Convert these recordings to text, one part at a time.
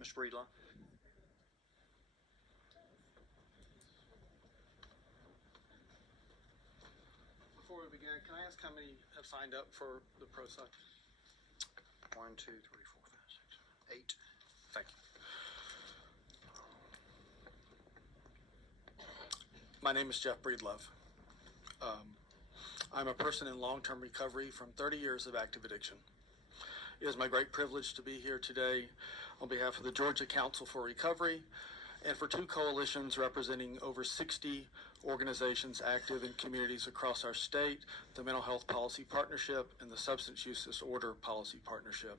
Mr. Breedlove. Before we begin, can I ask how many have signed up for the pro side? 1, 2, 3, 4, 5, 6, 8. Thank you. My name is Jeff Breedlove. I'm a person in long-term recovery from 30 years of active addiction. It is my great privilege to be here today on behalf of the Georgia Council for Recovery and for two coalitions representing over 60 organizations active in communities across our state, the Mental Health Policy Partnership and the Substance Use Disorder Policy Partnership.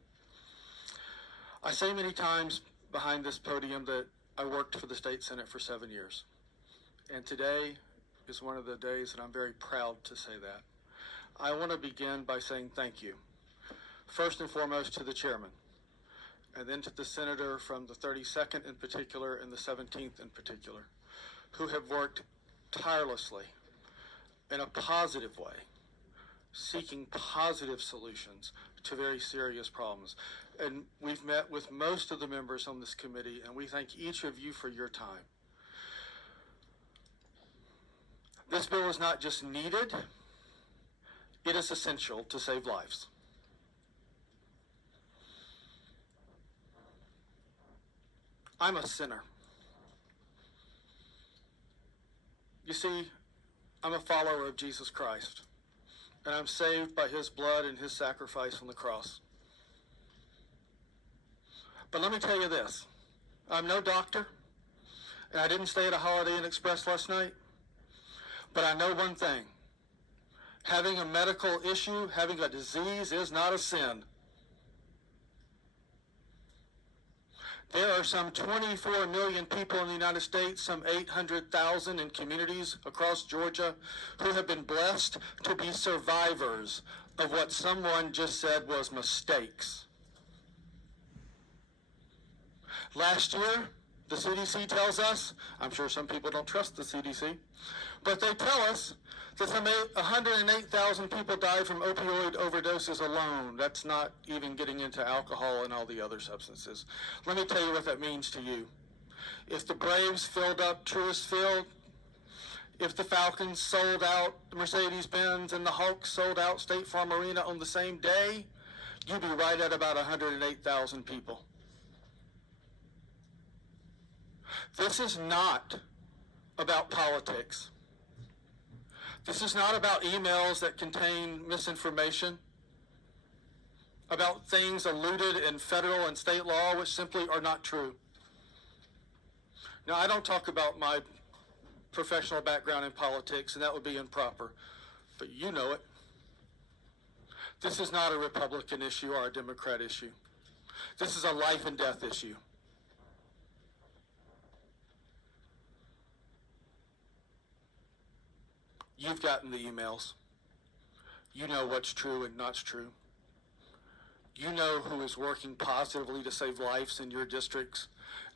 I say many times behind this podium that I worked for the State Senate for 7 years. And today is one of the days that I'm very proud to say that. I want to begin by saying thank you. First and foremost to the chairman, and then to the senator from the 32nd in particular and the 17th in particular, who have worked tirelessly in a positive way, seeking positive solutions to very serious problems. And we've met with most of the members on this committee, and we thank each of you for your time. This bill is not just needed, it is essential to save lives. I'm a sinner. You see, I'm a follower of Jesus Christ, and I'm saved by his blood and his sacrifice on the cross. But let me tell you this, I'm no doctor, and I didn't stay at a Holiday Inn Express last night, but I know one thing. Having a medical issue, having a disease is not a sin. There are some 24 million people in the United States, some 800,000 in communities across Georgia, who have been blessed to be survivors of what someone just said was mistakes. Last year, the CDC tells us, I'm sure some people don't trust the CDC, but they tell us that some 108,000 people died from opioid overdoses alone. That's not even getting into alcohol and all the other substances. Let me tell you what that means to you. If the Braves filled up Truist Field, if the Falcons sold out Mercedes-Benz and the Hawks sold out State Farm Arena on the same day, you'd be right at about 108,000 people. This is not about politics. This is not about emails that contain misinformation, about things alluded in federal and state law which simply are not true. Now, I don't talk about my professional background in politics, and that would be improper, but you know it. This is not a Republican issue or a Democrat issue. This is a life and death issue. You've gotten the emails. You know what's true and not true. You know who is working positively to save lives in your districts,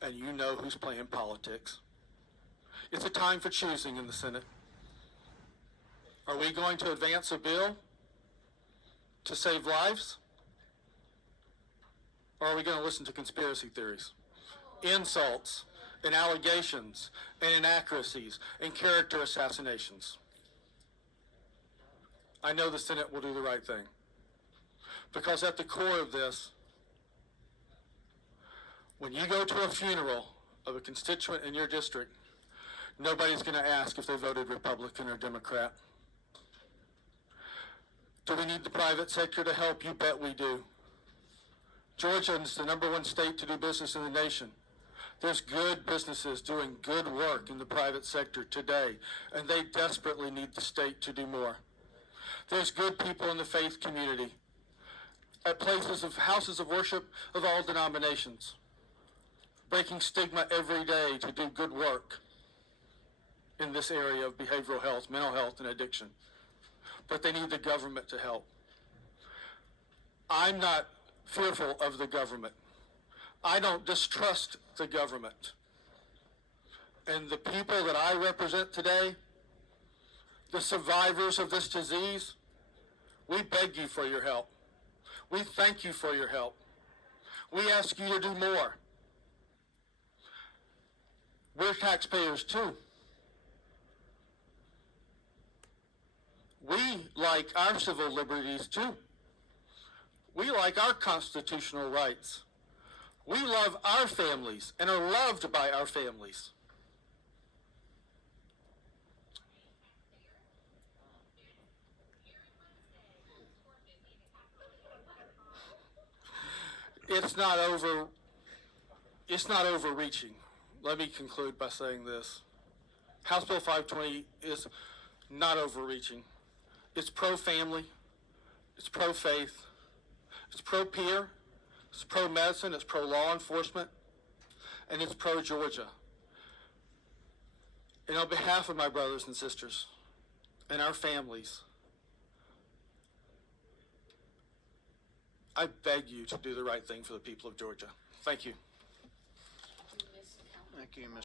and you know who's playing politics. It's a time for choosing in the Senate. Are we going to advance a bill to save lives? Or are we going to listen to conspiracy theories, insults, and allegations, and inaccuracies, and character assassinations? I know the Senate will do the right thing. Because at the core of this, when you go to a funeral of a constituent in your district, nobody's going to ask if they voted Republican or Democrat. Do we need the private sector to help? You bet we do. Georgia is the #1 state to do business in the nation. There's good businesses doing good work in the private sector today, and they desperately need the state to do more. There's good people in the faith community, at places of houses of worship of all denominations, breaking stigma every day to do good work in this area of behavioral health, mental health, and addiction. But they need the government to help. I'm not fearful of the government. I don't distrust the government. And the people that I represent today, the survivors of this disease, we beg you for your help. We thank you for your help. We ask you to do more. We're taxpayers too. We like our civil liberties too. We like our constitutional rights. We love our families and are loved by our families. It's not overreaching. Let me conclude by saying this. House Bill 520 is not overreaching. It's pro-family, it's pro-faith, it's pro-peer, it's pro-medicine, it's pro-law enforcement, and it's pro-Georgia. And on behalf of my brothers and sisters and our families, I beg you to do the right thing for the people of Georgia. Thank you. Thank you, Mr.